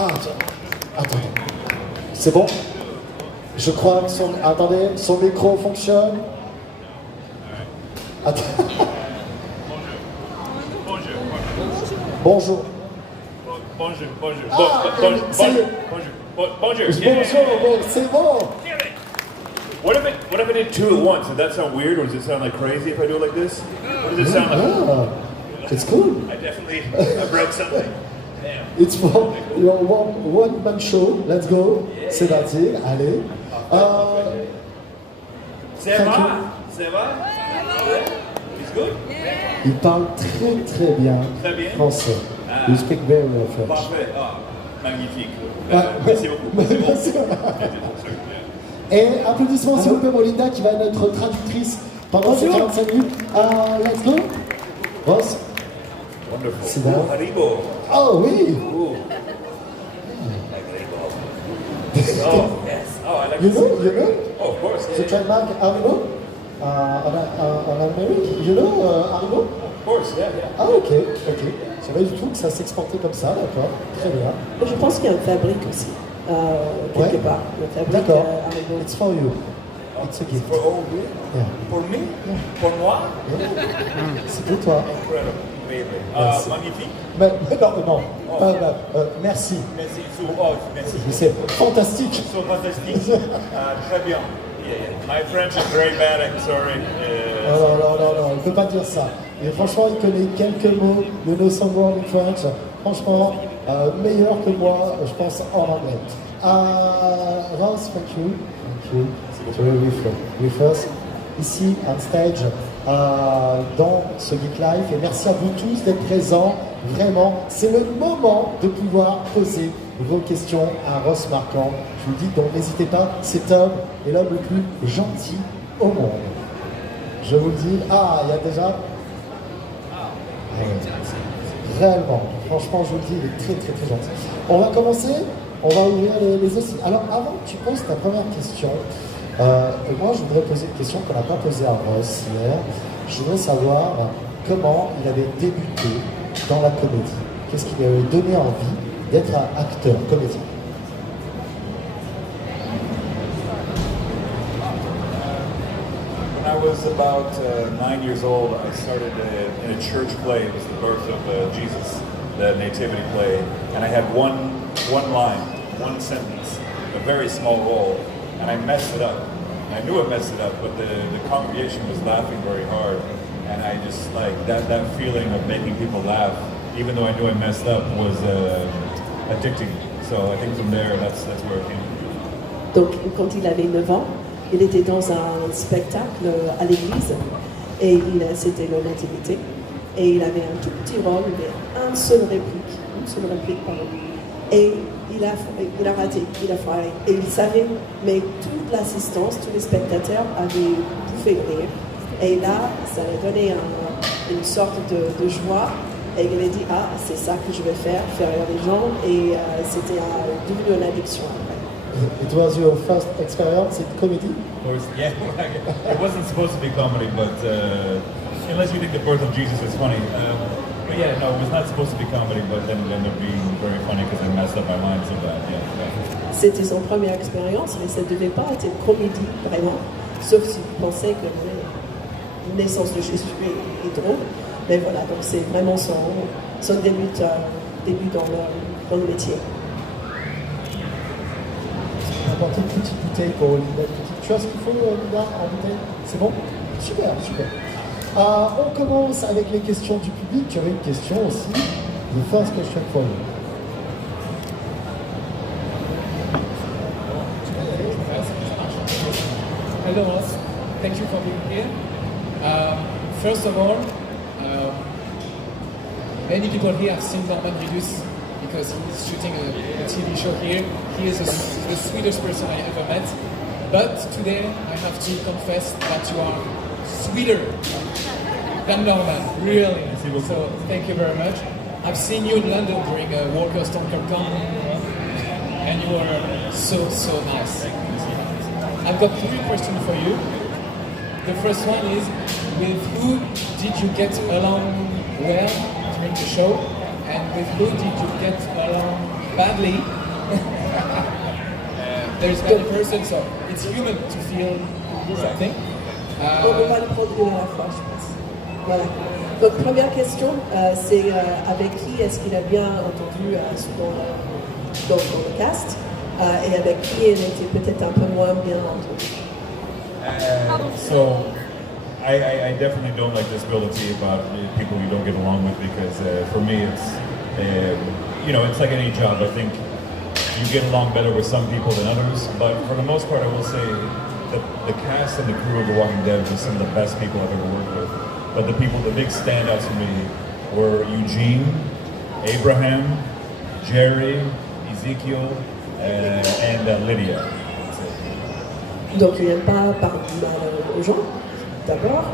Ah, attends. C'est bon? Je crois que son... Attendez, son micro fonctionne. Attends. Bonjour. Bonjour. Bonjour, bon, c'est bon. What if I did two at once? Does that sound weird, or does it sound like crazy if I do it like this? What does it sound like? It's cool. I broke something. Damn. It's for your one man show. Let's go. Yeah. C'est parti. Allez. Ça va? It's good? Il parle très bien français. You speak very well French. Parfait. Magnifique. Merci beaucoup. Et applaudissements s'il vous plaît pour Linda qui va être notre traductrice pendant ces 45 minutes. Let's go. Ross. Wonderful. Sit down. Haribo. Oh oui. Oh, yes. Oh, I like You know? Oh, of course. The trademark Haribo? En Amérique, you know Haribo? Of course, yeah. Ah ok. Je savais du tout que ça s'exportait comme ça, d'accord. Très bien. Je pense qu'il y a une fabrique aussi, quelque part. D'accord. It's for you. It's a gift. For all you? Yeah. For me? Yeah. For moi? Yeah. C'est pour toi. Incredible. Really. Magnifique? Non. Merci. Merci. Merci. C'est fantastique. So fantastique. Très bien. Yeah. My French is very bad, I'm sorry. Non, il ne peut pas dire ça. Et franchement, il connaît quelques mots de nos some word in French. Franchement, meilleur que moi, je pense, en anglais. Ross, thank you. To be with us ici, on stage, dans ce Geeklife. Et merci à vous tous d'être présents. Vraiment, c'est le moment de pouvoir poser vos questions à Ross Marquand. Je vous dis, donc n'hésitez pas, cet homme est l'homme le plus gentil au monde. Je vous le dis, il y a déjà... Réellement, franchement, je vous le dis, il est très gentil. On va commencer, on va ouvrir les aussi. Alors, avant que tu poses ta première question, moi, je voudrais poser une question qu'on n'a pas posée à Ross hier. Je voudrais savoir comment il avait débuté dans la comédie. Qu'est-ce qui lui avait donné envie d'être un acteur, comédien? When I was about 9 years old, I started in a church play. It was the birth of Jesus, the nativity play. And I had one line, one sentence, a very small role, and I messed it up. I knew I messed it up, but the congregation was laughing very hard. And I just like that feeling of making people laugh, even though I knew I messed up, was addicting. So I think from there, that's where it came. Donc, quand il avait 9 ans, il était dans un spectacle à l'église, et c'était le nativité, et il avait un tout petit rôle, mais une seule réplique, pardon. Et il a raté, il a foiré. Et il savait, mais toute l'assistance, tous les spectateurs avaient bouffé de rire. Et là, ça lui a donné une sorte de joie. Et il a dit, c'est ça que je vais faire rire les gens. Et c'était devenu une addiction après. It was your first experience in comedy? Of course, yeah. It wasn't supposed to be comedy, but unless you think the birth of Jesus is funny. But yeah, no, it was not supposed to be comedy, but then it ended up being very funny because I messed up my line so bad. Yeah. C'était son première expérience, mais ça ne devait pas être une comédie, vraiment. Sauf si vous pensez que la naissance de Jésus est drôle. Mais voilà, donc c'est vraiment son début dans le métier. On va apporter une petite bouteille pour Linda. Tu as ce qu'il faut, Linda, en bouteille? C'est bon? Super. On commence avec les questions du public. Tu avais une question aussi. The first question for you. Hello, Ross. Thank you for being here. First of all, many people here have seen Norman Reedus because he's shooting a TV show here. He is the sweetest person I ever met. But today, I have to confess that you are sweeter than Norman, really. So thank you very much. I've seen you in London during a Walker Stone Con, and you were so nice. I've got 3 questions for you. The first one is, with who did you get along well during the show, and with who did you get along badly. There's been a person, so it's human to feel something. On va le prendre une à la fois, je pense. Voilà. Donc, première question, c'est avec qui est-ce qu'il a bien entendu dans le cast et avec qui il était peut-être un peu moins bien entendu. So, I definitely don't like this ability about people you don't get along with because for me it's, it's like any job. I think you get along better with some people than others, but for the most part I will say the cast and the crew of The Walking Dead were some of the best people I've ever worked with. But the big standouts for me were Eugene, Abraham, Jerry, Ezekiel, and Lydia. Donc il n'aime pas parler mal aux gens, d'abord,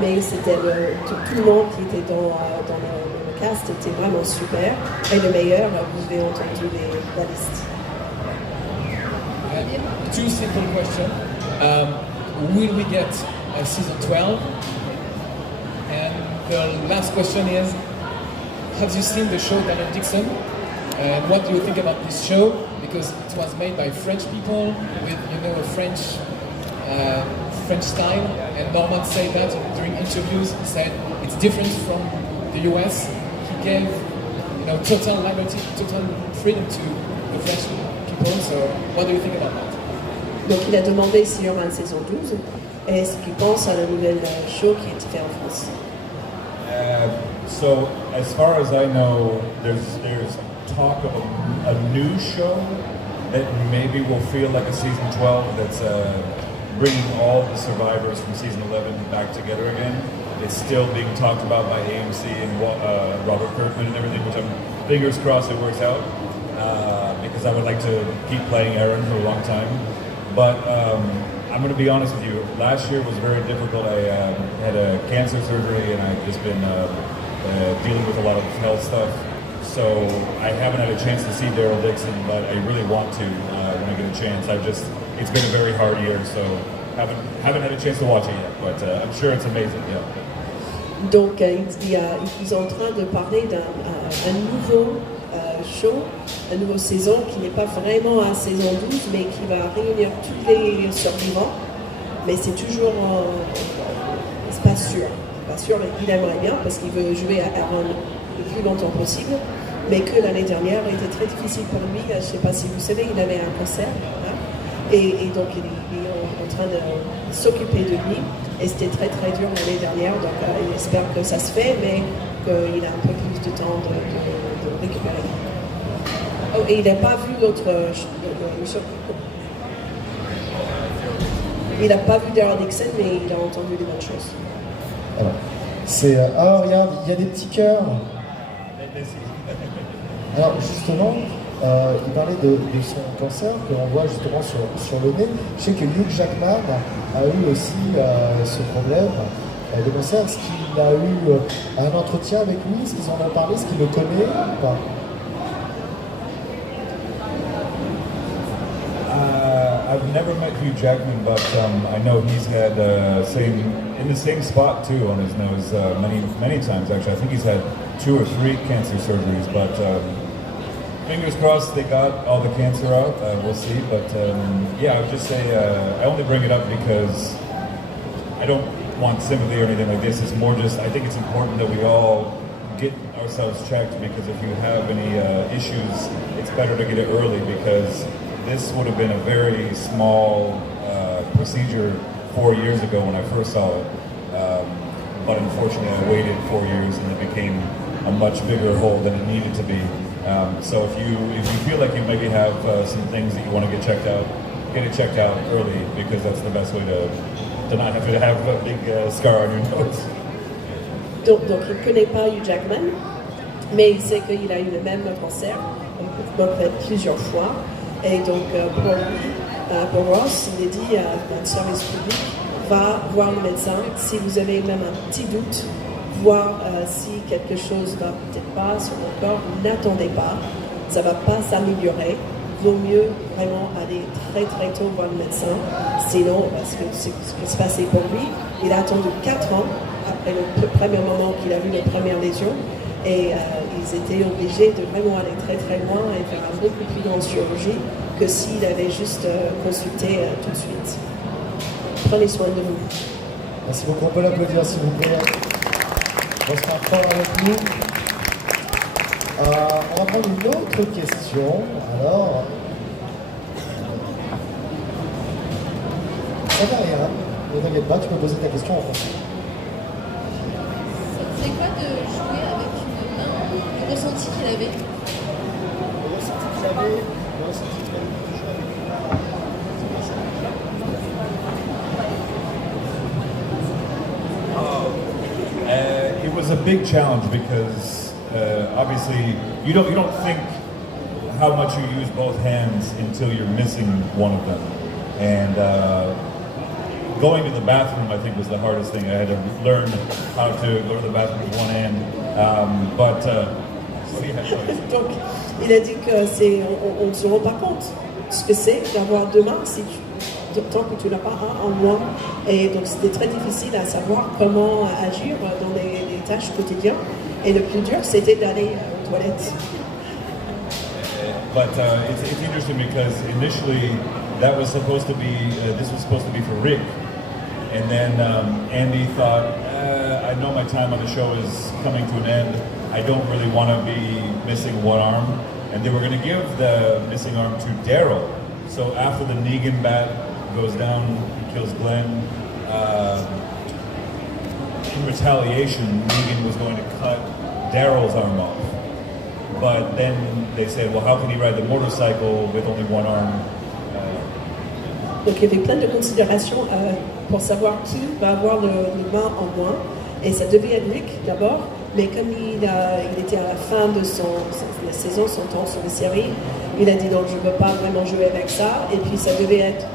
mais c'était tout le monde qui était dans le cast était vraiment super. Et le meilleur, vous avez entendu la liste. Two simple questions. Will we get a season 12? And the last question is, have you seen the show Daniel Dixon? And what do you think about this show? Because it was made by French people with, a French style. And Norman said that during interviews. He said it's different from the US. He gave, total liberty, total freedom to the French people. So, what do you think about that? Donc il a demandé s'il y aura une saison 12 et ce qu'il pense à la nouvelle show qui est fait en France. So as far as I know, there's talk of a new show that maybe will feel like a season 12 that's bringing all the survivors from season 11 back together again. It's still being talked about by AMC and Robert Kirkman and everything, which I'm fingers crossed it works out because I would like to keep playing Aaron for a long time. But I'm going to be honest with you, last year was very difficult. I had a cancer surgery and I've just been dealing with a lot of health stuff. So I haven't had a chance to see Daryl Dixon, but I really want to when I get a chance. It's been a very hard year, so haven't had a chance to watch it yet, but I'm sure it's amazing, yeah. Donc ils sont en train de parler d'un nouveau show, une nouvelle saison qui n'est pas vraiment à saison 12 mais qui va réunir tous les survivants, mais c'est toujours c'est pas sûr, il aimerait bien parce qu'il veut jouer à Aaron le plus longtemps possible, mais que l'année dernière était très difficile pour lui. Je ne sais pas si vous savez, il avait un cancer, hein, et donc il est en train de s'occuper de lui et c'était très très dur l'année dernière, donc il espère que ça se fait mais qu'il a un peu plus de temps de récupérer. Oh, et il n'a pas vu l'autre show. Il n'a pas vu Daryl Dixon, mais il a entendu des bonnes choses. Alors, regarde, il y a des petits cœurs. Alors justement, il parlait de son cancer que l'on voit justement sur le nez. Je sais que Hugh Jackman a eu aussi ce problème de cancer. Est-ce qu'il a eu un entretien avec lui? Est-ce qu'ils en ont parlé? Est-ce qu'il le connaît ou pas? I've never met Hugh Jackman, but I know he's had in the same spot too on his nose many times actually. I think he's had 2 or 3 cancer surgeries, but fingers crossed they got all the cancer out. We'll see, but yeah, I would just say I only bring it up because I don't want sympathy or anything like this. It's more just I think it's important that we all get ourselves checked, because if you have any issues, it's better to get it early, because this would have been a very small procedure 4 years ago when I first saw it, but unfortunately I waited 4 years and it became a much bigger hole than it needed to be. So if you feel like you maybe have some things that you want to get it checked out early, because that's the best way to not have to have a big scar on your nose. Donc il ne connaît pas Hugh Jackman, mais il sait qu'il a eu le même cancer, plusieurs fois. Et donc pour lui, pour Ross, il a dit dans le service public, va voir le médecin. Si vous avez même un petit doute, voir si quelque chose va peut-être pas sur mon corps, n'attendez pas, ça va pas s'améliorer. Vaut mieux vraiment aller très très tôt voir le médecin. Sinon, parce que ce qui s'est passé pour lui, il a attendu 4 ans après le premier moment qu'il a vu les premières lésions, et il ils étaient obligés de vraiment aller très très loin et faire un beaucoup plus grande chirurgie que s'il avait juste consulté tout de suite. Prenez soin de vous. Merci beaucoup, on peut l'applaudir s'il vous plaît. On sera fort avec nous. On va prendre une autre question. Alors, ça va rien, ne t'inquiète pas, tu peux poser ta question en français. C'est quoi de jouer avec une main, le ressenti qu'il avait? Le ressenti qu'il avait, le ressenti qu'il avait de jouer avec une main. It was a big challenge because obviously you don't think how much you use both hands until you're missing one of them, and going to the bathroom I think was the hardest thing. I had to learn how to go to the bathroom with one hand, Donc, il a dit que on ne se rend pas compte ce que c'est d'avoir deux mains tant que tu n'as pas un en moins. Et donc c'était très difficile à savoir comment agir dans les tâches quotidiennes. Et le plus dur, c'était d'aller aux toilettes. But it's interesting because initially that was supposed to be this was supposed to be for Rick, and then Andy thought, I know my time on the show is coming to an end. I don't really want to be missing one arm, and they were going to give the missing arm to Daryl. So after the Negan bat goes down, kills Glenn, in retaliation, Negan was going to cut Daryl's arm off. But then they said, well, how can he ride the motorcycle with only one arm? Donc il y avait plein de considérations pour savoir qui va avoir le main en moins. Et ça devait être Rick d'abord, mais comme il était à la fin de la saison, son temps sur les séries, il a dit donc je ne veux pas vraiment jouer avec ça. Et puis ça devait être...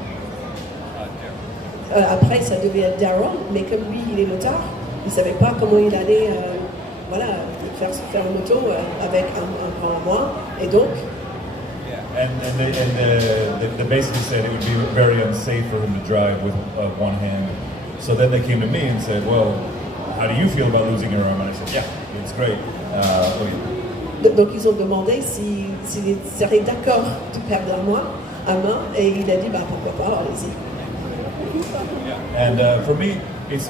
après ça devait être Daryl, mais comme lui il est motard, il ne savait pas comment il allait faire une moto avec un bras en moins. Et donc... And they basically said it would be very unsafe for him to drive with one hand. So then they came to me and said, well, how do you feel about losing your arm? And I said, yeah, it's great. Donc ils ont demandé s'il serait d'accord de perdre un main, et il a dit bah pourquoi pas, allez-y. Yeah. And for me, it's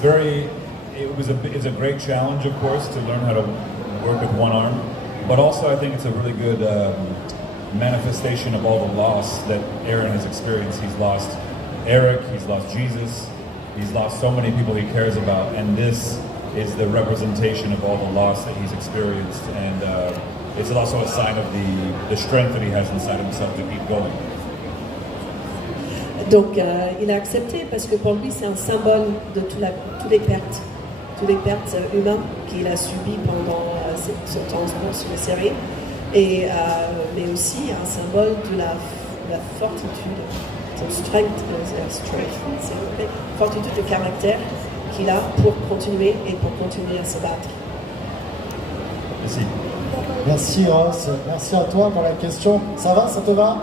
a great challenge, of course, to learn how to work with one arm. But also, I think it's a really good manifestation of all the loss that Aaron has experienced. He's lost Eric, he's lost Jesus, he's lost so many people he cares about, and this is the representation of all the loss that he's experienced, and it's also a sign of the strength that he has inside himself to keep going. Donc il a accepté parce que pour lui c'est un symbole de toutes les pertes humaines qu'il a subies pendant son temps sur les séries, et mais aussi un symbole de la fortitude, fortitude de caractère qu'il a pour continuer à se battre. Merci. Merci Ross, merci à toi pour la question. Ça va, ça te va?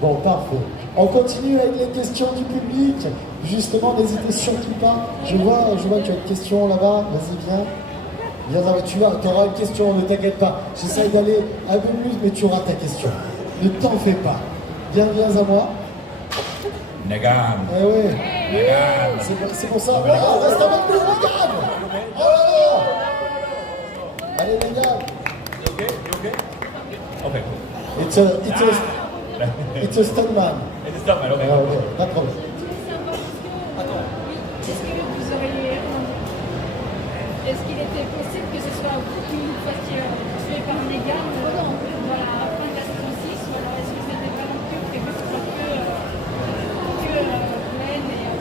Bon, parfait. On continue avec les questions du public. Justement, n'hésitez surtout pas. Je vois que tu as une question là-bas. Vas-y, viens. Tu auras une question, ne t'inquiète pas. J'essaie d'aller un peu plus, mais tu auras ta question. Ne t'en fais pas. Viens à moi. Negan. Eh oui. Negan. C'est pour ça. Oh, reste avec nous, Negan. Oh. Allez, Negan. Okay? Okay. It's a stuntman. It's a stuntman, okay. Ah, okay. Pas de problème. Est-ce qu'il était possible que ce soit vous qui vous fassiez tuer par Negan à la fin de la saison 6, ou alors est-ce que c'était vraiment que prévu pour que Glenn et...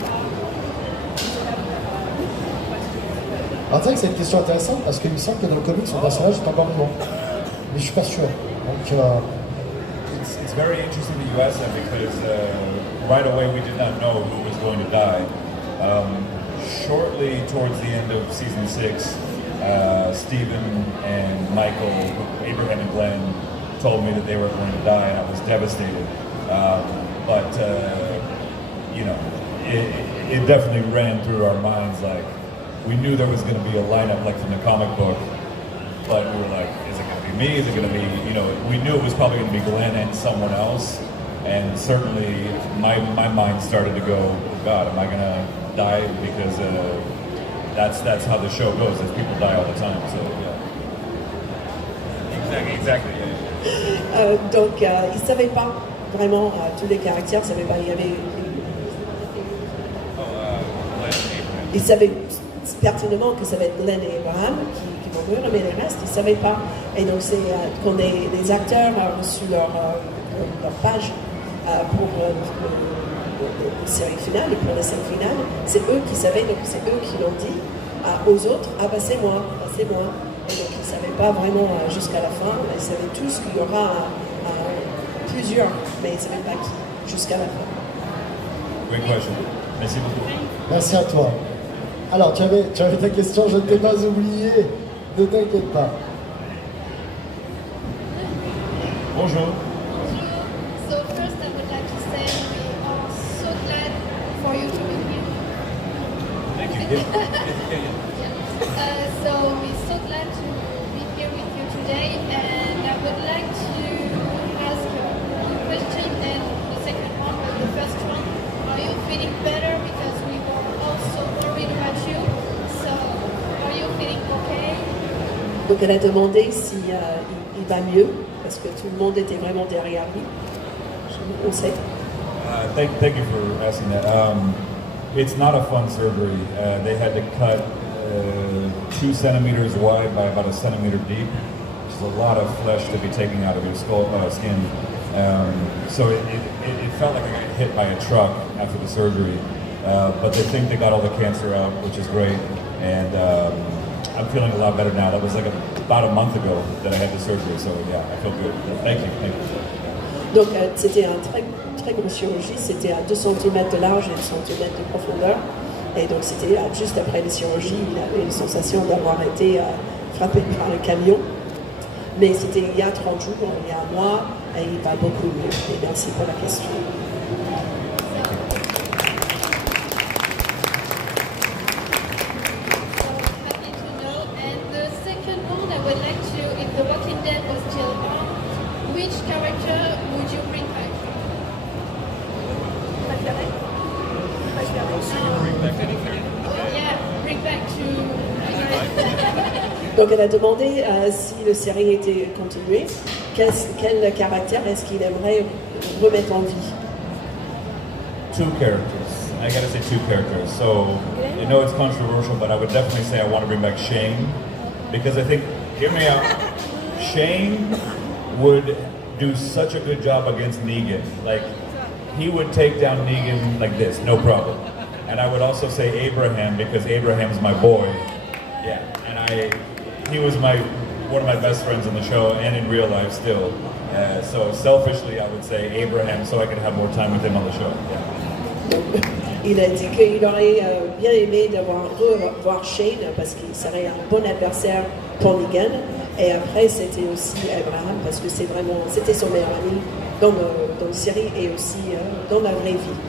Alors c'est vrai que c'est une question intéressante parce qu'il me semble que dans le comics son personnage est encore vivant. Mais je suis pas sûr. Donc it's very interesting that you asked that because right away we did not know who was going to die. Shortly towards the end of season 6, Stephen and Michael, Abraham and Glenn, told me that they were going to die, and I was devastated. But it definitely ran through our minds. Like, we knew there was going to be a lineup like from the comic book, but we were like, is it going to be me? Is it going to be, you know, we knew it was probably going to be Glenn and someone else. And certainly my mind started to go, oh God, am I going to die? Because that's how the show goes, is people die all the time. So yeah. Exactly. Donc ils ne savaient pas vraiment tous les caractères, ils savaient pas, ils savaient pertinemment que ça va être Glenn et Abraham qui vont mourir, mais les restes ils ne savaient pas. Et donc c'est quand les acteurs ont reçu leur page pour la série finale, pour la scène finale, c'est eux qui savaient, donc c'est eux qui l'ont dit aux autres, ah bah c'est moi. Et donc ils ne savaient pas vraiment jusqu'à la fin, ils savaient tous qu'il y aura plusieurs, mais ils ne savaient pas qui jusqu'à la fin. Great question. Merci beaucoup. Merci à toi. Alors, tu avais ta question, je ne t'ai pas oublié, ne t'inquiète pas. Bonjour. So first I would like to say we are so glad for you to be here. Thank you. So we're so glad to be here with you today, and I would like to ask you a question and the second one, but the first one, are you feeling better? Because we were also worried about you, so are you feeling okay? Donc elle a demandé si il va mieux, parce que tout le monde était vraiment derrière lui. On sait. Thank you for asking that. It's not a fun surgery. They had to cut 2 centimeters wide by about 1 centimeter deep, which is a lot of flesh to be taken out of your skin. So it felt like I got hit by a truck after the surgery. But they think they got all the cancer out, which is great. And I'm feeling a lot better now. That was like about a month ago that I had the surgery. So yeah, I feel good. Thank you. Donc c'était un très grosse chirurgie, c'était à 2 cm de large et 1 cm de profondeur. Et donc c'était juste après les chirurgies, il avait une sensation d'avoir été frappé par le camion. Mais c'était il y a 30 jours, il y a un mois, et il va beaucoup mieux. Et merci pour la question. Happy to know. And the second one, I would like to, if The Walking Dead was still on, which character would you bring back? Yeah, bring back to... Donc elle a demandé si la série était continuée, quel caractère est-ce qu'il aimerait remettre en vie. 2 characters. I gotta say 2 characters. So, you know it's controversial, but I would definitely say I want to bring back Shane. Because I think, hear me out, Shane would do such a good job against Negan. Like, he would take down Negan like this, no problem. And I would also say Abraham, because Abraham's my boy. Yeah, and he was one of my best friends on the show and in real life still. So selfishly, I would say Abraham, so I could have more time with him on the show. Yeah. Il a dit qu'il aurait bien aimé revoir Shane parce qu'il serait un bon adversaire pour Negan. Et après, c'était aussi Abraham parce que c'était son meilleur ami dans la série et aussi dans la vraie vie.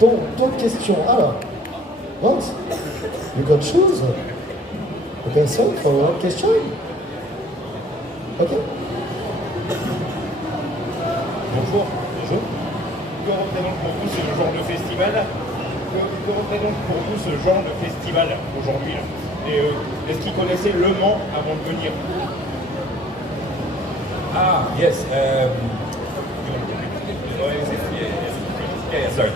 D'autres questions. Alors, what? You can choose the person for one question. Ok. Bonjour. Que représente pour vous ce genre de festival? Que représente pour vous ce genre de festival aujourd'hui? Et est-ce qu'ils connaissaient Le Mans avant de venir? Ah, yes. Sorry.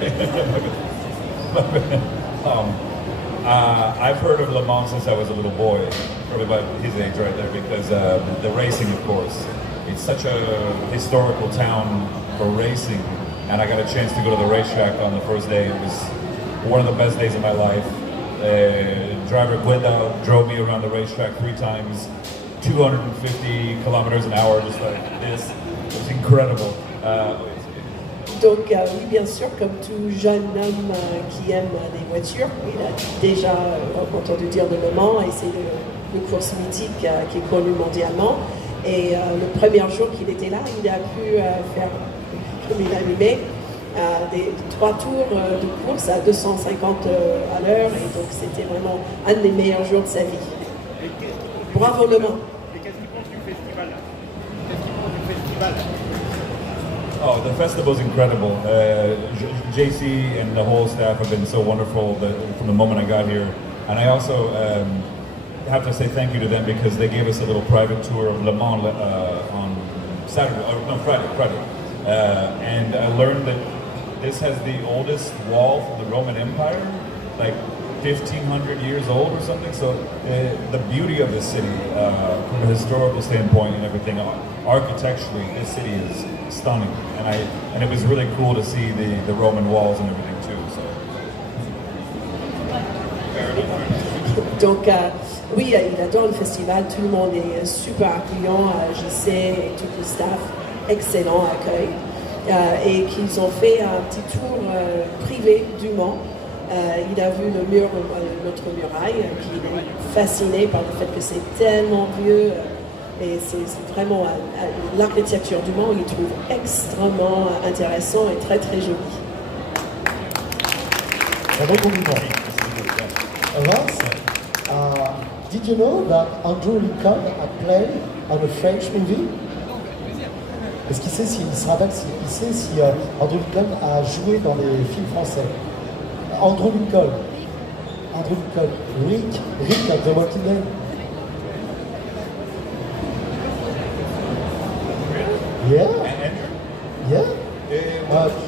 I've heard of Le Mans since I was a little boy, probably about his age right there, because the racing, of course, it's such a historical town for racing, and I got a chance to go to the racetrack on the first day. It was one of the best days of my life. Driver Glenda drove me around the racetrack 3 times, 250 kilometers an hour, just like this. It was incredible. Donc oui, bien sûr, comme tout jeune homme qui aime les voitures, il a déjà entendu dire de Le Mans, et c'est une course mythique qui est connue mondialement. Et le premier jour qu'il était là, il a pu faire comme il a aimé. des 3 tours de course à 250 à l'heure, et donc c'était vraiment un des meilleurs jours de sa vie. Bravo Le Mans. Et qu'est-ce qu'ils pensent du festival? Qu'est-ce qu'ils pensent du festival? Oh, the festival is incredible. JC and the whole staff have been so wonderful from the moment I got here. And I also have to say thank you to them because they gave us a little private tour of Le Mans on Saturday, no, Friday. And I learned that this has the oldest wall from the Roman Empire, like 1,500 years old or something. So the beauty of this city, from a historical standpoint and everything, architecturally, this city is stunning. And it was really cool to see the Roman walls and everything too. So. Donc oui, il adore le festival, tout le monde est super accueillant, JC et tout le staff, excellent accueil. Et qu'ils ont fait un petit tour privé du Mans. Il a vu le mur, notre muraille, qu'il est fasciné par le fait que c'est tellement vieux. Et c'est vraiment l'architecture du Mans, il trouve extrêmement intéressant et très très joli. Un bon compliment. Vince, did you know that Andrew Lincoln had played on a French movie? Est-ce qu'il sait s'il se rappelle, il sait si Andrew Lincoln a joué dans des films français? Andrew Lincoln, Rick at The Walking Dead. Yeah. Yeah.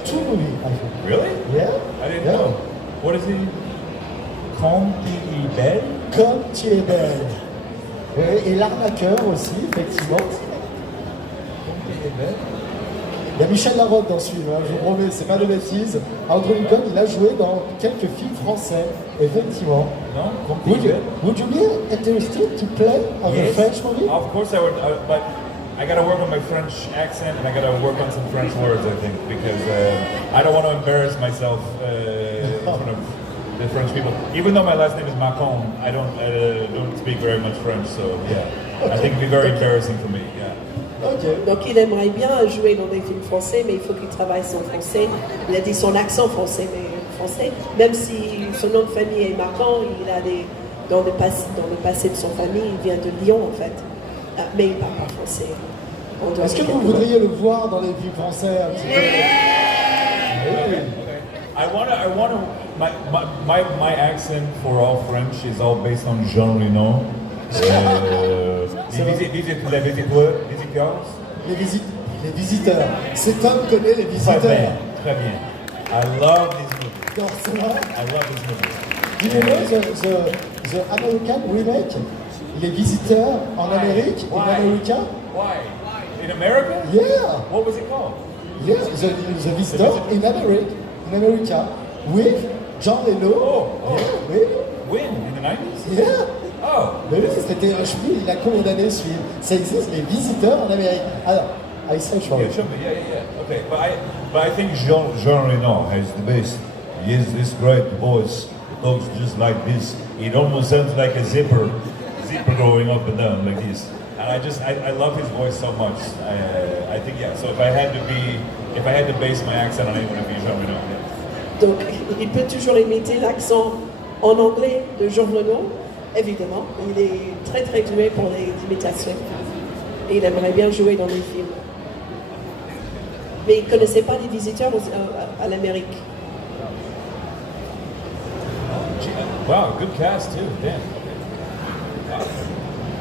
2 movies, I think. Really? Yeah. I didn't know. What is he? Comme tu es belle? Comme tu es belle. Ouais, et l'arnaqueur aussi, effectivement. Comme tu es belle? Il y a Michel Larocque dans ce film, hein, je vous promets, c'est pas de bêtises. Andrew Lincoln, il a joué dans quelques films français, effectivement. Non, comme tu es belle. Would you be interested to play on a French movie? Of course I would, but I gotta work on my French accent and I gotta work on some French words, I think, because I don't want to embarrass myself in front of the French people. Even though my last name is Macron, I don't speak very much French, so yeah, I think it'd be very embarrassing for me. Yeah. Okay. Donc il aimerait bien jouer dans des films français, mais il faut qu'il travaille son français. Il a dit son accent français, mais français. Même si son nom de famille est marquant, il a dans le passé de son famille, il vient de Lyon en fait. Mais il parle pas français. Est-ce que vous voudriez le voir dans les films français un petit peu? Okay. I wanna. My accent for all French is all based on Jean Reno. Les visiteurs. Cet homme connaît les visiteurs. Très bien. I love these movies. Non, c'est vrai. I love these movies. Do you know the American remake? Les visiteurs en Amérique, in America? Why? In America? Yeah. What was it called? Yeah, the visitor in America, with John Reno. Oh. Yeah, oui. When? In the 90s? Yeah. Oh. Mais oui, c'était un film, il a condamné ce film. Ça existe, les visiteurs en Amérique. Alors, I search for it. Yeah. Okay, but I think Jean Reno has the best. He has this great voice. He talks just like this. It almost sounds like a zipper going up and down like this. And I love his voice so much. I think so if I had to base my accent on anyone, it'd be Jean Reno. Donc il peut toujours imiter l'accent en anglais de Jean Reno, évidemment. Il est très très doué pour les imitations. Et il aimerait bien jouer dans des films. Mais il ne connaissait pas les visiteurs à l'Amérique. Wow, good cast too. Damn.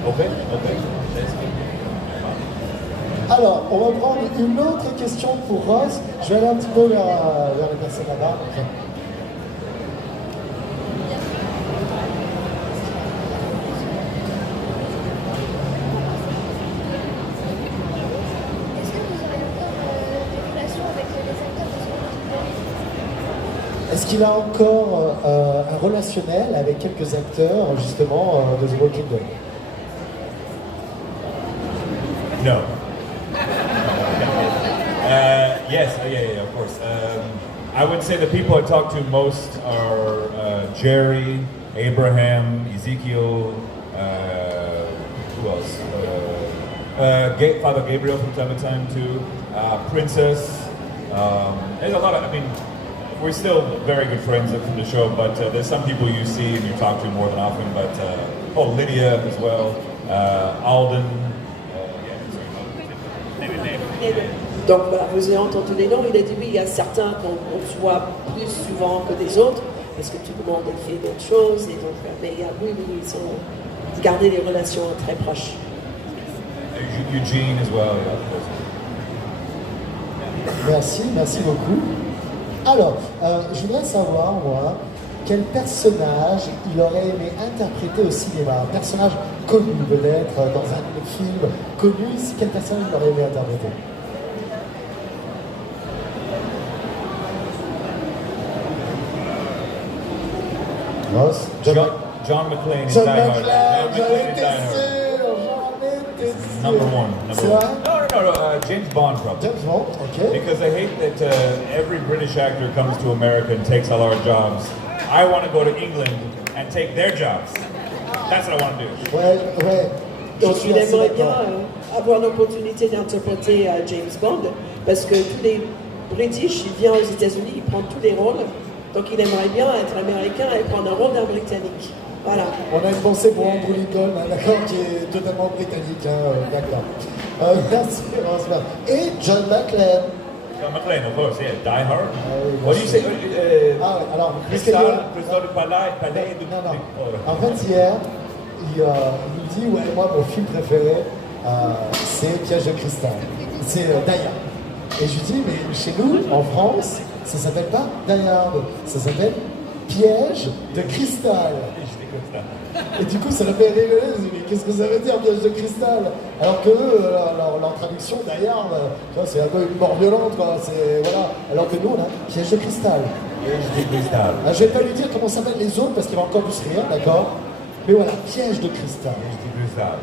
Okay. Alors, on va prendre une autre question pour Rose. Je vais aller un petit peu vers les personnes là-bas. Est-ce que vous aurez encore des relations avec les acteurs de ce Est-ce qu'il a encore un relationnel avec quelques acteurs, justement, de The Walking Dead? No. Yes, yeah, of course. I would say the people I talk to most are Jerry, Abraham, Ezekiel, who else? Father Gabriel from time to time too, Princess, There's a lot of, I mean, we're still very good friends from the show, but there's some people you see and you talk to more than often, but, Lydia as well, Alden, Donc voilà, vous avez entendu les noms, il a dit oui, il y a certains qu'on se voit plus souvent que des autres, parce que tout le monde a fait d'autres choses, et donc, mais il y a oui, ils ont gardé des relations très proches. Eugene as well. Merci beaucoup. Alors, je voudrais savoir, moi, quel personnage il aurait aimé interpréter au cinéma. Un personnage connu, peut-être, dans un film connu. Quel personnage il aurait aimé interpréter? Ross? John McClane is John Die Hard. McClane, John McClane is Die Hard. Number one. No, James Bond probably. James Bond, okay. Because I hate that every British actor comes to America and takes all our jobs. I want to go to England and take their jobs. That's what I want to do. Ouais. Donc il aimerait bien avoir l'opportunité d'interpréter James Bond, parce que tous les British, il vient aux États-Unis, il prend tous les rôles. Donc il aimerait bien être américain et prendre un rôle d'un Britannique. Voilà. On a une pensée pour Andrew Lincoln, d'accord, qui est totalement britannique, d'accord. Merci, Ross. Et John McClane. John McClane, of course, yeah. Die Hard. Oui, What do you say? Alors, Crystal du Palais. Non. En fait, hier, il nous dit, ouais, moi, mon film préféré, c'est Piège de cristal. C'est Die Hard. Et je lui dis, mais chez nous, en France, ça s'appelle pas Die Hard, ça s'appelle Piège de cristal. Et du coup, ça l'a fait rigoler. Je me dis, mais qu'est-ce que ça veut dire, piège de cristal? Alors que leur traduction, Die Hard, c'est un peu une mort violente, quoi. Voilà. Alors que nous, on a piège de cristal. Piège de cristal. Je vais pas lui dire comment s'appellent les autres parce qu'il va encore plus rire, d'accord? Mais voilà, piège de cristal. Piège de cristal.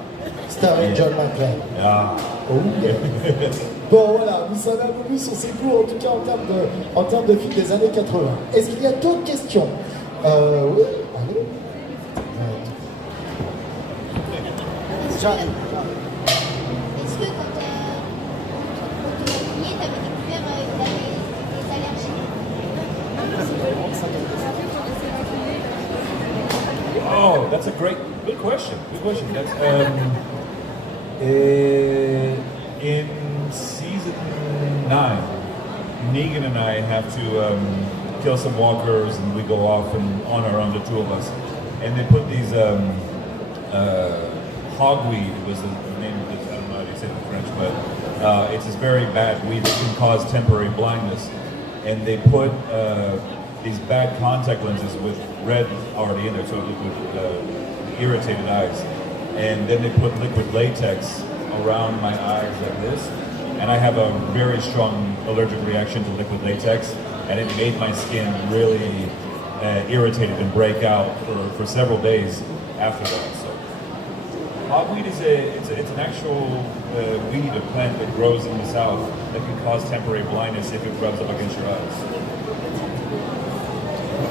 Starring John McClane. Ah. Oh, yeah. Bon, voilà, vous savez un peu plus sur ses goûts, en tout cas en termes de films des années 80. Est-ce qu'il y a d'autres questions? Oui, allez. Est-ce que quand tu as signé, tu avais découvert que tu avais des allergies? Oh, that's a good question. That's in season 9, Negan and I have to kill some walkers, and we go off and on our own, the two of us. And they put these hogweed was the name of this. I don't know how you say it in French, but it's this very bad weed that can cause temporary blindness. And they put these bad contact lenses with red already in there, so it would irritated eyes. And then they put liquid latex around my eyes like this. And I have a very strong allergic reaction to liquid latex, and it made my skin really irritated and break out for several days after that. So, hogweed is it's an actual weed, a plant that grows in the south that can cause temporary blindness if it rubs up against your eyes.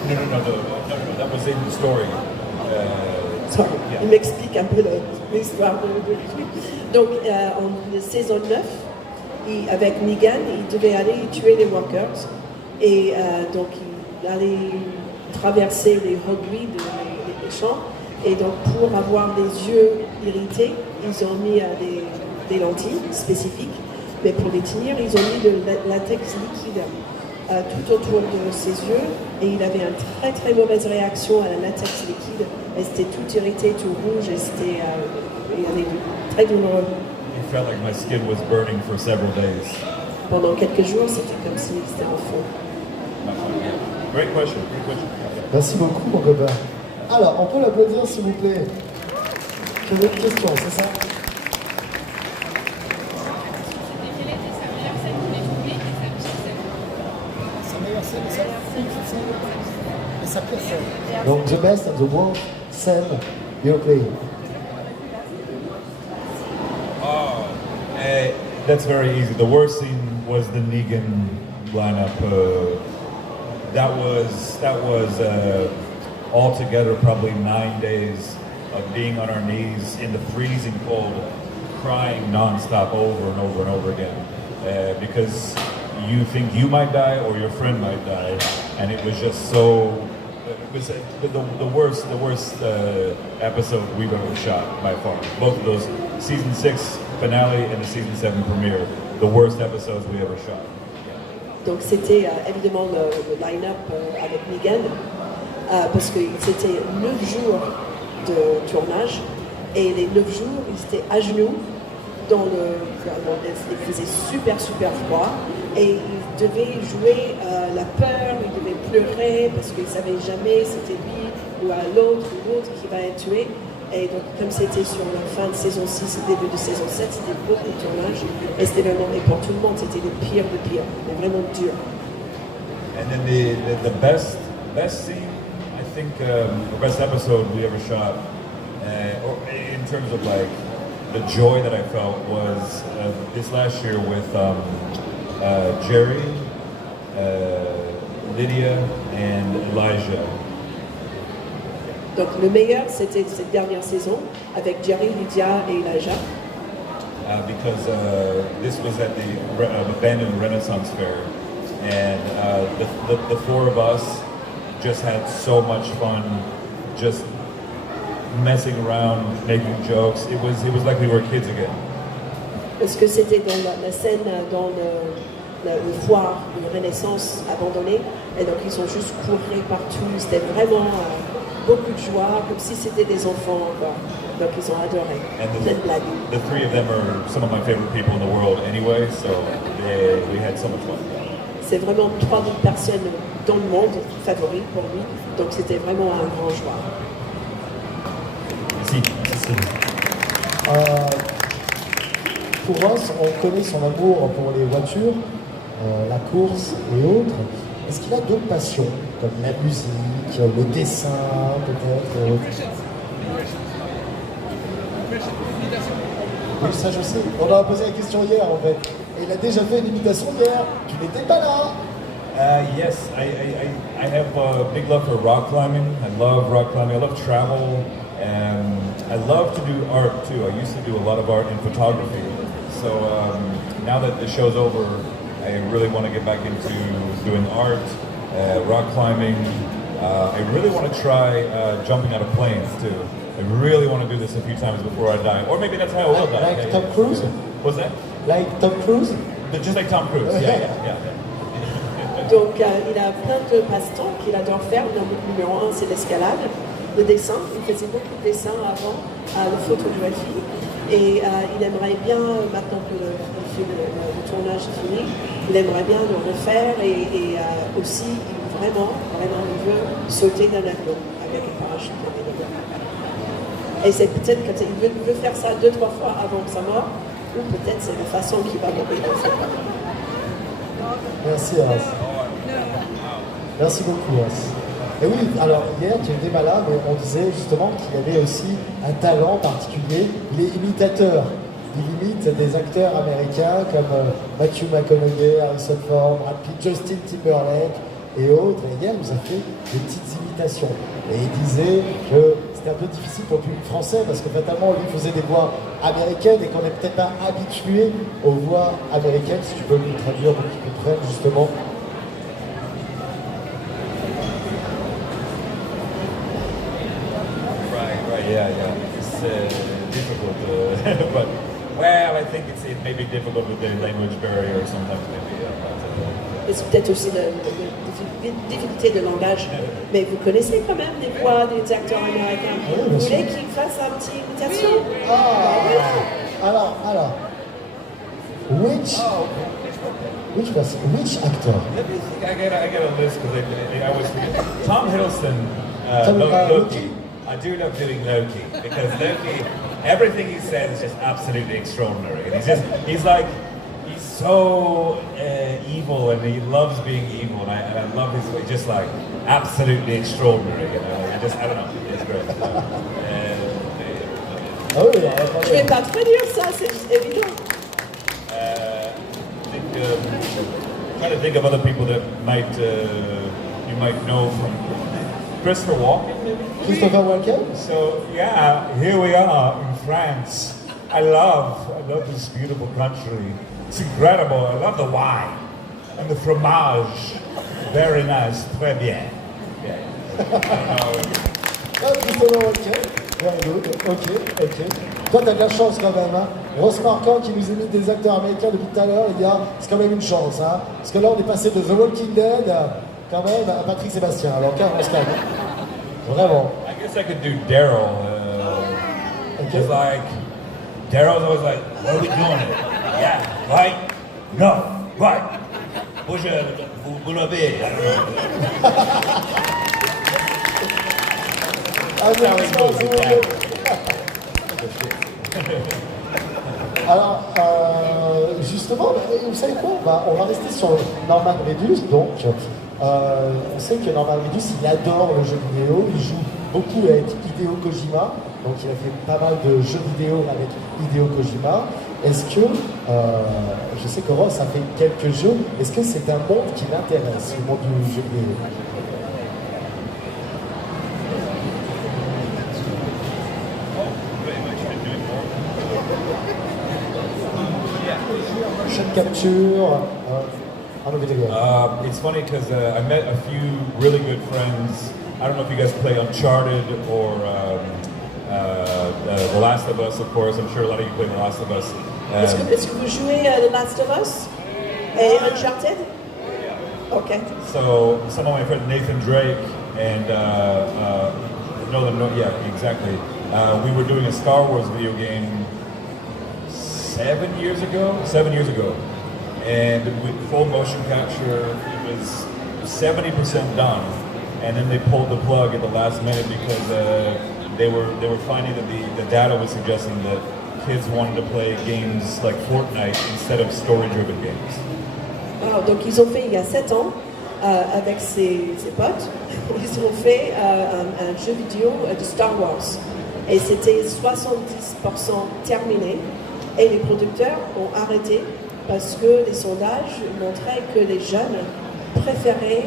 No, that was in the story. Il m'explique un peu l'histoire de lui. Donc, en saison 9, avec Negan, il devait aller tuer les walkers. Et donc, il allait traverser les hogweed, les champs. Et donc, pour avoir les yeux irrités, ils ont mis des lentilles spécifiques. Mais pour les tenir, ils ont mis de latex liquide tout autour de ses yeux. Et il avait une très très mauvaise réaction à la latex liquide. Et c'était tout irrité, tout rouge. Et c'était très douloureux. It felt like my skin was burning for several days. Pendant quelques jours, c'était comme si c'était en feu. Great question. Merci beaucoup, mon copain. Alors, on peut l'applaudir, s'il vous plaît. J'avais une question, c'est ça? Quelle était sa meilleure scène qu'il ait tournée et sa pire scène? Sa meilleure scène, et sa pire scène. Donc, the best and the worst scene you play. That's very easy. The worst scene was the Negan lineup. That was altogether probably 9 days of being on our knees in the freezing cold, crying nonstop over and over and over again. Because you think you might die or your friend might die, and it was just so. It was the worst episode we've ever shot by far. Both of those, season 6 finale and the season 7 premiere, the worst episodes we ever shot. Donc c'était évidemment le line-up avec Megan, parce que c'était 9 jours de tournage, et les 9 jours, ils étaient à genoux, il faisait super froid, et ils devaient jouer la peur, ils devaient pleurer, parce qu'ils ne savaient jamais si c'était lui ou l'autre qui va être tué. Et donc, comme c'était sur la fin de saison 6 et début de saison 7, c'était beaucoup de tournage. Et c'était vraiment, et pour tout le monde, c'était le pire, mais vraiment dur. And then the best scene, I think, the best episode we ever shot, or in terms of like the joy that I felt, was this last year with Jerry, Lydia, and Elijah. Donc le meilleur, c'était cette dernière saison avec Jerry, Lydia et Elijah. Because this was at the abandoned Renaissance Fair, and the 4 of us just had so much fun, just messing around, making jokes. It was like we were kids again. Parce que c'était dans la scène dans le foire de Renaissance abandonné, et donc ils ont juste couru partout. C'était vraiment beaucoup de joie, comme si c'était des enfants encore. Donc ils ont adoré. Plein de blagues. The 3 of them are some of my favorite people in the world anyway, so we had so much fun. C'est vraiment 3 des personnes dans le monde favoris pour lui, donc c'était vraiment un grand joie. Merci. Pour Ross, on connaît son amour pour les voitures, la course et autres. Est-ce qu'il a d'autres passions, comme la musique, le dessin, peut-être? Oui, ça je sais. On leur a posé la question hier, en fait. Et il a déjà fait une imitation hier. Tu n'étais pas là. Yes, I have a big love for rock climbing. I love rock climbing. I love travel. And I love to do art too. I used to do a lot of art and photography. So now that the show's over, I really want to get back into doing art, rock climbing. I really want to try jumping out of planes too. I really want to do this a few times before I die. Or maybe that's how I will die. Like Tom Cruise? What's that? Like Tom Cruise? Just like Tom Cruise, yeah. Donc il a plein de passe-temps qu'il adore faire. Le numéro 1, c'est l'escalade, le dessin. Il faisait beaucoup de dessins avant, la photographie. Et il aimerait bien, maintenant que le tournage est fini, il aimerait bien le refaire et aussi, vraiment, il veut sauter d'un avion avec un parachute. Et c'est peut-être qu'il veut faire ça 2-3 fois avant sa mort, ou peut-être c'est la façon qu'il va mourir. Merci, Ross. Merci beaucoup, Ross. Et oui, alors hier, tu étais malade, mais on disait justement qu'il avait aussi un talent particulier. Il est imitateur. Il imite des acteurs américains comme Matthew McConaughey, Harrison Ford, Brad Pitt, Justin Timberlake et autres. Et hier, il nous a fait des petites imitations. Et il disait que c'était un peu difficile pour le public français parce que fatalement, lui faisait des voix américaines et qu'on n'est peut-être pas habitué aux voix américaines. Si tu peux nous traduire pour qu'ils comprennent justement. Yeah. It's difficult, but well, I think it may be difficult with the language barrier sometimes maybe. Et c'est peut-être aussi la difficulté de langage. Mais vous connaissez quand même les voix des acteurs américains. Vous voulez qu'ils fassent un petit imitation? Alors. Which actor? Let me think. I get a list because I always forget. Tom Hiddleston, Loki. I do love doing Loki because Loki, everything he says is just absolutely extraordinary. And he's so evil and he loves being evil. And I love his way, just like absolutely extraordinary. You know, I don't know, it's great. Je vais pas traduire ça, c'est évident. Try to think of other people that you might know from Christopher Walken. Christopher Walken? So yeah, here we are in France. I love this beautiful country. It's incredible. I love the wine. And the fromage, very nice, très bien. Yeah. Ah, justement, ok. Very good. Ok. Toi, t'as de la chance quand même, hein. Ross Marquand qui nous imite des acteurs américains depuis tout à l'heure, les gars, c'est quand même une chance, hein. Parce que là, on est passé de The Walking Dead, quand même, à Patrick Sébastien. Alors, quand on se calme. Vraiment. I guess I could do Daryl. Just like, Daryl's always like, what are we doing? Yeah, right? No, right. Vous l'avez, I don't know. Alors, justement, vous savez quoi, on va rester sur Norman Reedus, donc on sait que Norman Reedus, il adore le jeu vidéo, il joue beaucoup avec Hideo Kojima, donc il a fait pas mal de jeux vidéo avec Hideo Kojima. Est-ce que, je sais que Ross a fait quelques jeux, est-ce que c'est un monde qui l'intéresse, le monde du jeu vidéo? Motion capture, on a video game. It's funny because I met a few really good friends. I don't know if you guys play Uncharted or The Last of Us, of course. I'm sure a lot of you play The Last of Us. Est-ce que vous jouez The Last of Us et Uncharted? Okay. So some of my friends, Nathan Drake and yeah, exactly. We were doing a Star Wars video game 7 years ago, and with full motion capture, it was 70% done, and then they pulled the plug at the last minute because they were finding that the data was suggesting that kids wanted to play games like Fortnite instead of story-driven games. Alors, donc ils ont fait il y a 7 ans avec ses potes, ils ont fait un jeu vidéo de Star Wars et c'était 70% terminé et les producteurs ont arrêté parce que les sondages montraient que les jeunes préféraient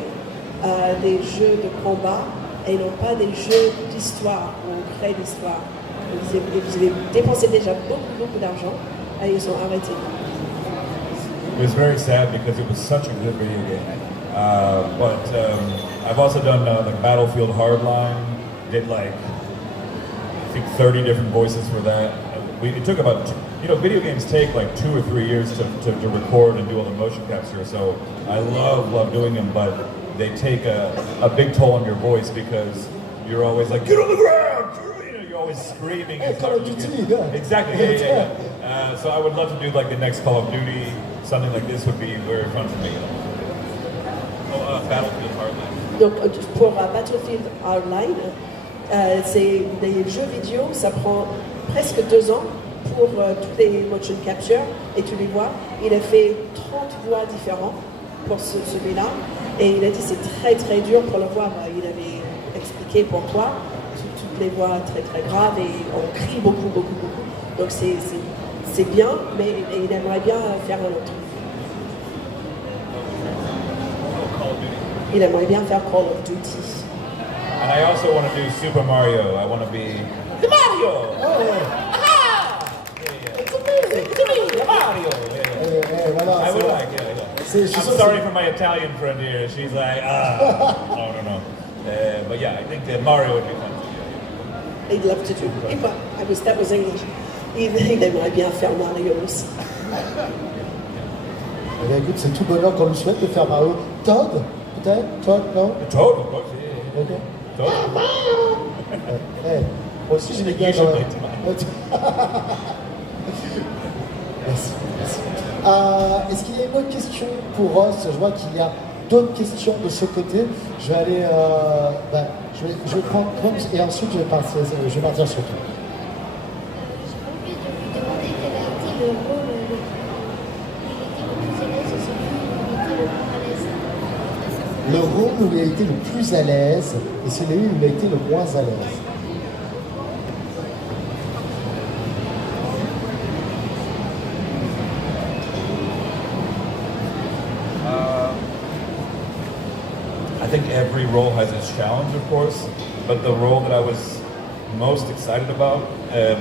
des jeux de combat et non pas des jeux d'histoire où on crée l'histoire. Ils avaient dépensé déjà beaucoup d'argent et ils ont arrêté. It was very sad because it was such a good video game. But I've also done like Battlefield Hardline. Did like I think 30 different voices for that. It took about video games take like 2 or 3 years to record and do all the motion capture. So I love doing them, but they take a big toll on your voice because you're always like, get on the ground. You're always screaming. Hey, Call of Duty, yeah. Exactly. Yeah. So I would love to do like the next Call of Duty. Something like this would be very fun for me. Battlefield Hardline. Donc pour Battlefield Hardline, c'est des jeux vidéo, ça prend presque 2 ans pour tous les motion capture et tu les vois. Il a fait 30 voix différentes pour celui-là et il a dit c'est très dur pour le voir. Il avait expliqué pourquoi, toutes les voix très graves et on crie beaucoup. Donc c'est bien, mais il aimerait bien faire un autre. Il aimerait bien faire Call of Duty. And I also want to do Super Mario. I want to be the Mario. Aha! It's me, Mario. I would like. I'm sorry for my Italian friend here. She's like, no. But yeah, I think that Mario would be fun. He'd love to do. That was English. Il aimerait bien faire Mario aussi. Eh bien, écoute, c'est tout bonheur qu'on lui souhaite de faire Mario. Todd, peut-être? Todd, non? Todd, of course, yeah. Okay. Todd. Moi aussi, j'ai des gars dans Merci. Est-ce qu'il y a une autre question pour Ross? Je vois qu'il y a d'autres questions de ce côté. Je vais aller... je vais prendre et ensuite je vais partir sur toi. J'ai envie de lui demander quel a été le rôle où il était le plus à l'aise et celui où il a été le moins à l'aise. Le rôle où il a été le plus à l'aise. I think every role has its challenge, of course, but the role that I was most excited about,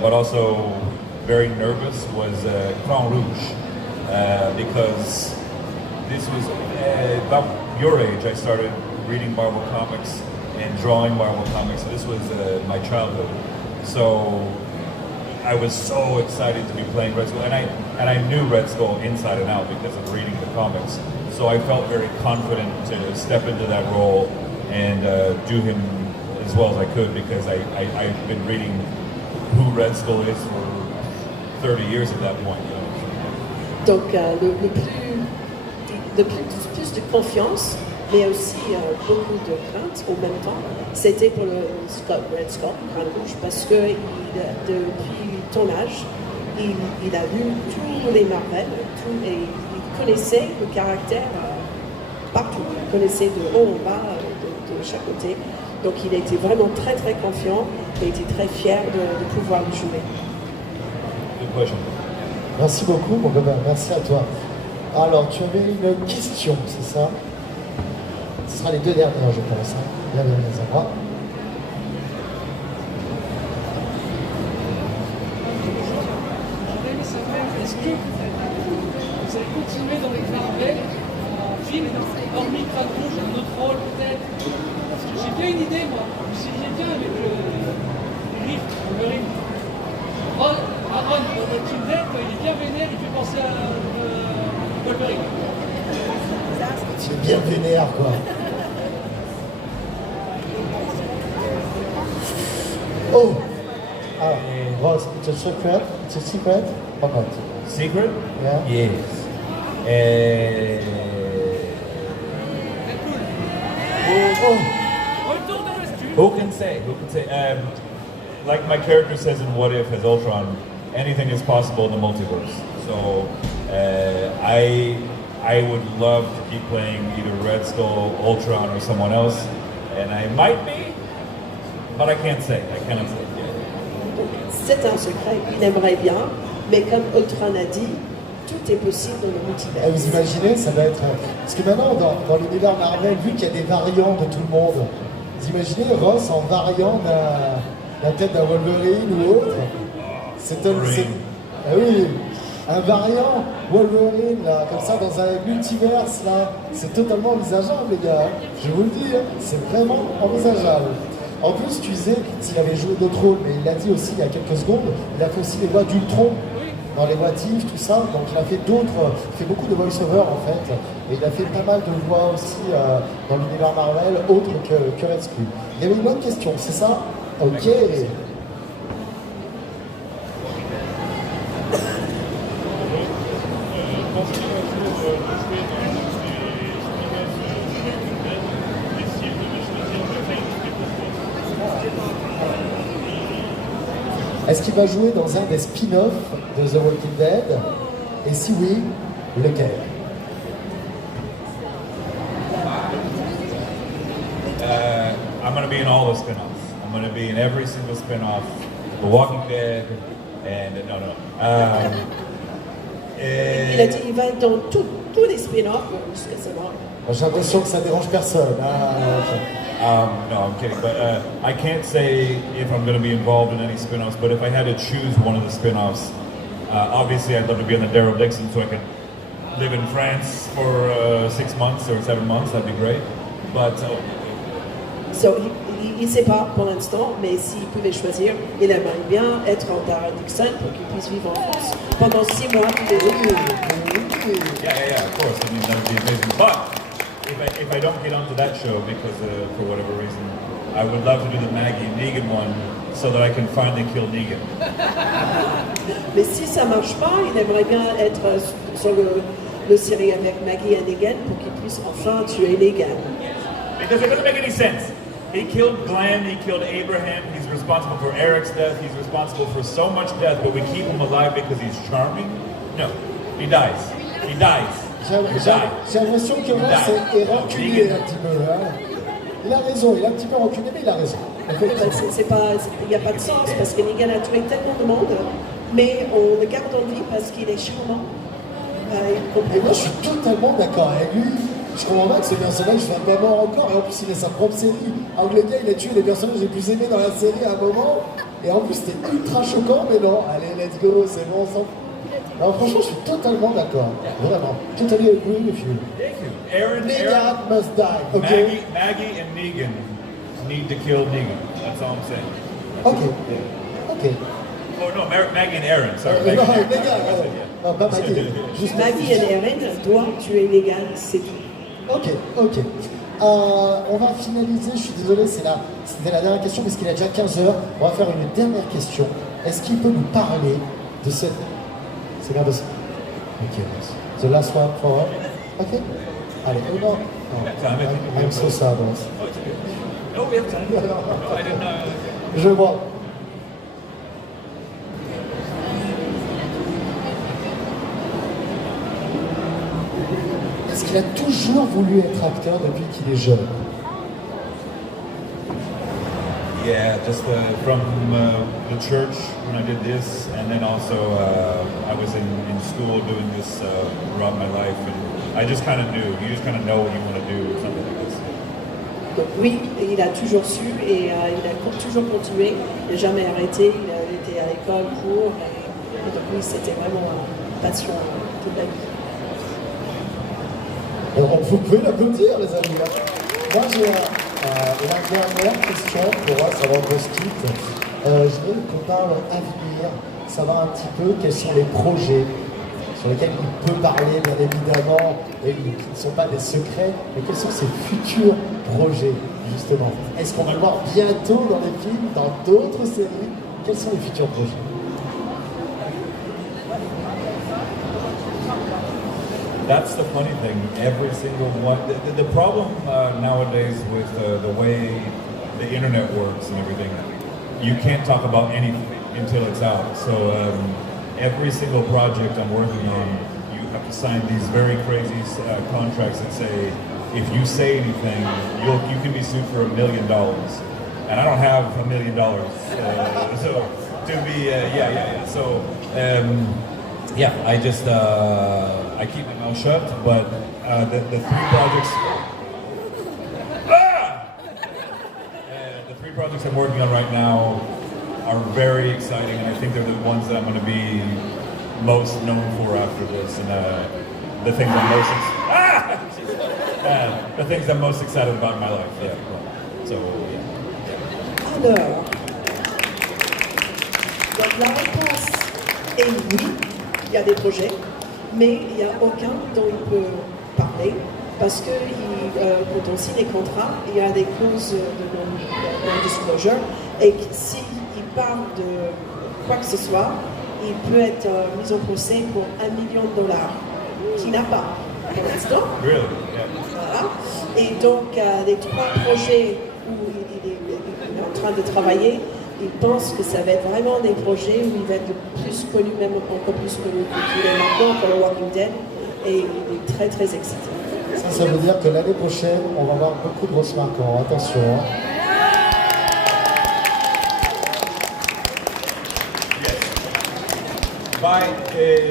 but also very nervous, was Grand Rouge, because this was about your age. I started reading Marvel comics and drawing Marvel comics. So this was my childhood. So I was so excited to be playing Red Skull, and I knew Red Skull inside and out because of reading the comics. So I felt very confident to step into that role and do him as well as I could, because I've been reading who Red Skull is for 30 years at that point. Donc plus de confiance, mais aussi beaucoup de crainte en même temps, c'était pour le Red Skull, Crâne Rouge, parce que depuis ton âge, il a vu tous les Marvel, et il connaissait le caractère partout, il connaissait de haut en bas, de chaque côté. Donc il était vraiment très très confiant et était très fier de pouvoir le jouer. Merci beaucoup, mon copain, merci à toi. Alors, tu avais une question, c'est ça? Ce sera les deux dernières, je pense. Hein. Bienvenue à moi. J'aurais aimé savoir, est-ce que vous allez continuer dans les Marvel en film, hormis Crâne Rouge, un autre rôle peut-être? Parce que j'ai bien une idée, moi. J'ai bien avec le Rift, Wolverine. Aaron, dans Walking Dead, il est bien vénère, il fait penser à Wolverine. Tu es bien vénère, quoi. Oh! Ah, Ross, it's a secret? It's a secret or not? Secret? Yeah. Yes. Who can say? Who can say? Like my character says in What If as Ultron, anything is possible in the multiverse. So I would love to keep playing either Red Skull, Ultron, or someone else, and I might be, but I can't say. I cannot say. C'est un secret, il aimerait bien, mais comme Ultron a dit, tout est possible dans le multivers. Vous imaginez, ça va être... Parce que maintenant, dans l'univers Marvel, vu qu'il y a des variants de tout le monde, vous imaginez Ross en variant la tête d'un Wolverine ou autre? Ah oui, un variant Wolverine, là, comme ça, dans un multiverse, là, c'est totalement envisageable, les gars. Je vous le dis, hein, c'est vraiment envisageable. En plus, tu disais s'il avait joué d'autres rôles, mais il l'a dit aussi il y a quelques secondes, il a fait aussi les voix d'Ultron dans les What If, tout ça. Donc il a fait il fait beaucoup de voice-over en fait, et il a fait pas mal de voix aussi dans l'univers Marvel, autre que Red Skull. Il y avait une autre question, c'est ça? Ok. Est-ce qu'il va jouer dans un des spin-offs de The Walking Dead? Et si oui, lequel? I'm going to be in all the spin-offs. I'm going to be in every single spin-off. The Walking Dead, and Il a dit qu'il va être dans tous les spin-offs jusqu'à sa mort. J'ai l'impression que ça dérange personne. No, I'm kidding. But I can't say if I'm going to be involved in any spin-offs, but if I had to choose one of the spin-offs, obviously I'd love to be on the Daryl Dixon so I could live in France for 6 months or 7 months. That'd be great. But Il ne sait pas pour l'instant, mais s'il pouvait choisir, il aimerait bien être en Daryl Dixon pour qu'il puisse vivre en France pendant 6 mois tous les jours. Yeah, of course. I mean, that would be amazing. But if I don't get onto that show because for whatever reason, I would love to do the Maggie and Negan one so that I can finally kill Negan. Mais si ça marche pas, il aimerait bien être sur le série avec Maggie et Negan pour qu'il puisse enfin tuer Negan. Because it doesn't make any sense. He killed Glenn, he killed Abraham, he's responsible for Eric's death, he's responsible for so much death, but we keep him alive because he's charming? No, he dies. He dies. J'ai l'impression que moi, c'est reculé un petit peu. Hein. Il a raison, il est un petit peu reculé, mais il a raison. Il n'y a pas de sens parce que Negan a tué tellement de monde, mais on le garde en vie parce qu'il est charmant. Et moi, je suis totalement d'accord avec lui. Je comprends pas que ce personnage soit pas mort encore, et en plus il a sa propre série. Alors le gars il a tué les personnages les plus aimés dans la série à un moment, et en plus c'était ultra choquant, mais non, allez let's go, c'est bon, on s'en fout. Alors franchement, je suis totalement d'accord. Vraiment. Totally agree with you. Thank you. Aaron, Negan must die. Okay. Maggie and Negan need to kill Negan. That's all I'm saying. Okay. Okay. Oh no, Maggie and Aaron. Sorry. Non, Maggie and Negan. Aaron. Non, pas Maggie. Juste Maggie et Eren doivent tuer Negan, c'est tout. Ok, ok. On va finaliser, je suis désolé, c'était la dernière question parce qu'il est déjà 15h. On va faire une dernière question. Est-ce qu'il peut nous parler de cette... C'est bien possible. Ok, the last one for... Ok. Allez, oh non. I'm so sad. No, we have time. No, I didn't know. Je vois. Est-ce qu'il a toujours voulu être acteur depuis qu'il est jeune? Yeah, just from the church when I did this, and then also I was in school doing this throughout my life, and I just kind of knew. You just kind of know what you want to do or something like this. Donc oui, il a toujours su et il a toujours continué, il n'a jamais arrêté, il était à l'école pour, et donc oui, c'était vraiment une passion toute la vie. Vous pouvez l'applaudir, les amis. Moi, j'ai la dernière question pour savoir vos skits. Je veux qu'on parle avenir, savoir un petit peu quels sont les projets sur lesquels il peut parler, bien évidemment, et qui ne sont pas des secrets, mais quels sont ses futurs projets, justement. Est-ce qu'on va le voir bientôt dans les films, dans d'autres séries? Quels sont les futurs projets? That's the funny thing. Every single one. The problem nowadays with the way the internet works and everything, you can't talk about anything until it's out. So every single project I'm working on, you have to sign these very crazy contracts that say, if you say anything, you can be sued for $1 million. And I don't have $1 million. So to be, yeah. So yeah, I just. I keep my mouth shut, but the three projects. The three projects I'm working on right now are very exciting, and I think they're the ones that I'm going to be most known for after this. And the things I'm most excited about in my life. Yeah. So. Yeah. Alors, donc la réponse est oui, il y a des projets. Mais il n'y a aucun dont il peut parler parce que quand on signe des contrats, il y a des clauses de non-disclosure et que s'il parle de quoi que ce soit, il peut être mis en procès pour $1 million qu'il n'a pas pour l'instant. Really? Yeah. Voilà. Et donc, les trois projets où il est en train de travailler, il pense que ça va être vraiment des projets où il va être le plus connu, même encore plus connu qu'il est maintenant pour le Walking Dead, et il est très très excité. Ça veut dire que l'année prochaine, on va avoir beaucoup de grosses marquants. Attention.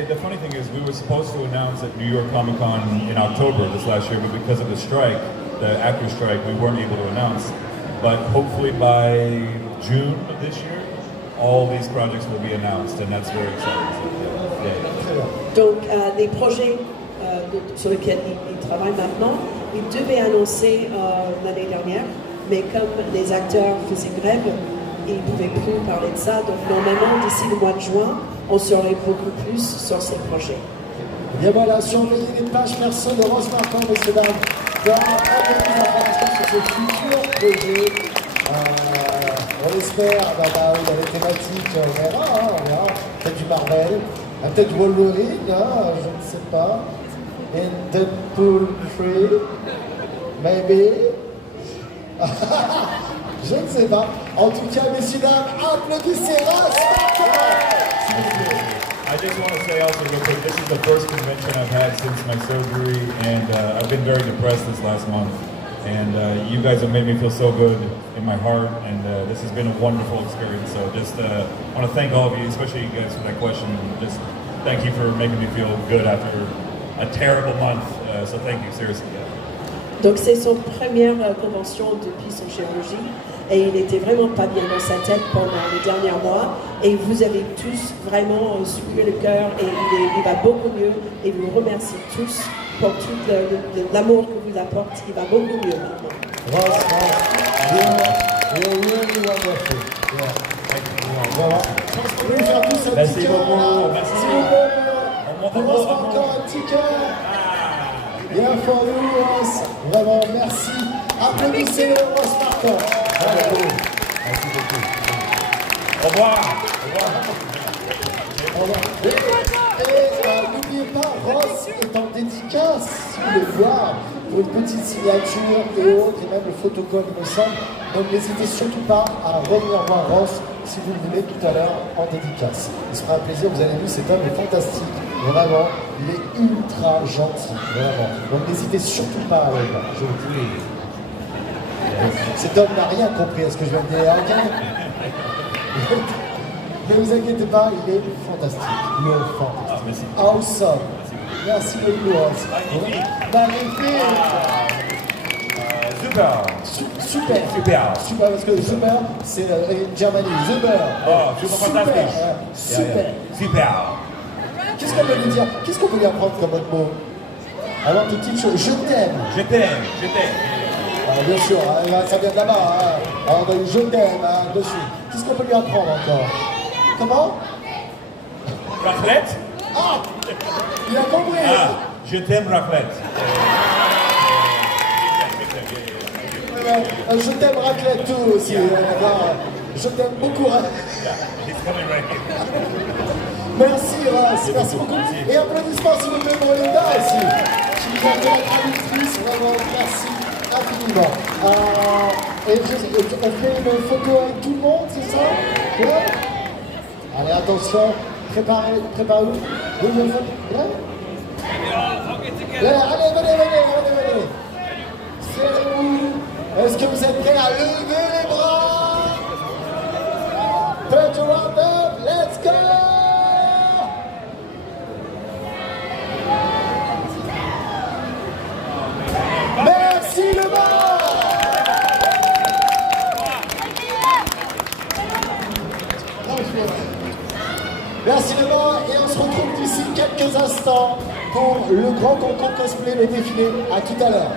The funny thing is, we were supposed to announce at New York Comic Con in October this last year, but because of the strike, the actor strike, we weren't able to announce. But hopefully by June of this year, all these projects will be announced, and that's very exciting. So, yeah. Donc, les projets sur lesquels il travaille maintenant, il devait annoncer l'année dernière, mais comme les acteurs faisaient grève, ils ne pouvaient plus parler de ça. Donc, normalement, d'ici le mois de juin, on saurait beaucoup plus sur ces projets. Et bien voilà, surveillez les pages perso de Rose Marquand, messieurs dames, dans beaucoup d'informations sur ses futurs projets. On espère, il y a les thématiques, on verra. Peut-être du Marvel, peut-être Wolverine, je ne sais pas. In Deadpool 3, maybe. Je ne sais pas. En tout cas, messieurs, dames, applaudissez Rose Marquand. I just want to say also real quick, this is the first convention I've had since my surgery, and I've been very depressed this last month. And you guys have made me feel so good in my heart, and this has been a wonderful experience. So just want to thank all of you, especially you guys for that question. Just thank you for making me feel good after a terrible month. So thank you, seriously. Donc c'est son première convention depuis son chirurgie et il n'était vraiment pas bien dans sa tête pendant les derniers mois Et vous avez tous vraiment soulevé le cœur et il va beaucoup mieux. Et je vous remercie tous pour tout l'amour que vous apportez. Il va beaucoup mieux maintenant. Ross, you're really wonderful. Yeah. Voilà. Je pense qu'on peut lui faire tous un Merci petit cœur. beaucoup. Là. Merci. S'il vous plaît, on lance encore un petit cœur. Bien for you, Ross. Vraiment, merci. Applaudissez-le, Ross Martin. Bravo. Merci beaucoup. Au revoir. Au revoir. Et n'oubliez pas, Ross est en dédicace, si vous voulez voir, pour une petite signature et autres, et même le photocall, il me semble. Donc n'hésitez surtout pas à revenir voir Ross, si vous le voulez, tout à l'heure, en dédicace. Il sera un plaisir, vous avez vu, cet homme est fantastique, vraiment, il est ultra gentil, vraiment. Donc n'hésitez surtout pas à le voir, je vous dis. Cet homme n'a rien compris à ce que je viens de dire, ok? Mais vous inquiétez pas, il est fantastique. Il est fantastique. Awesome. Merci beaucoup, Ross. Magnifique. Super. Super, parce que super, c'est en Germanie. Super. Oh, super fantastique. Super. Qu'est-ce qu'on peut lui dire? Qu'est-ce qu'on peut lui apprendre comme autre mot? Alors, tout petit chose. Je t'aime. Je t'aime. Bien sûr, ça vient de là-bas. Alors, je t'aime, dessus. Qu'est-ce qu'on peut lui apprendre encore? Comment? Raclette? Ah! Il a compris! Ah, je t'aime, raclette. Je t'aime raclette tout aussi. Je t'aime beaucoup. Merci Ross, merci beaucoup. Et applaudissements s'il vous plaît pour Linda aussi, qui nous a fait la traductrice. Vraiment, merci infiniment. Et on fait une photo avec tout le monde, c'est ça? Ouais. Allez, attention, préparez-vous. Vous voulez une photo? Ouais. Allez, venez. Serrez-vous. Est-ce que vous êtes prêts à lever les bras? Put your hand up, let's go! Merci le bas! Merci le bas et on se retrouve d'ici quelques instants pour le grand concours cosplay, le défilé. À tout à l'heure.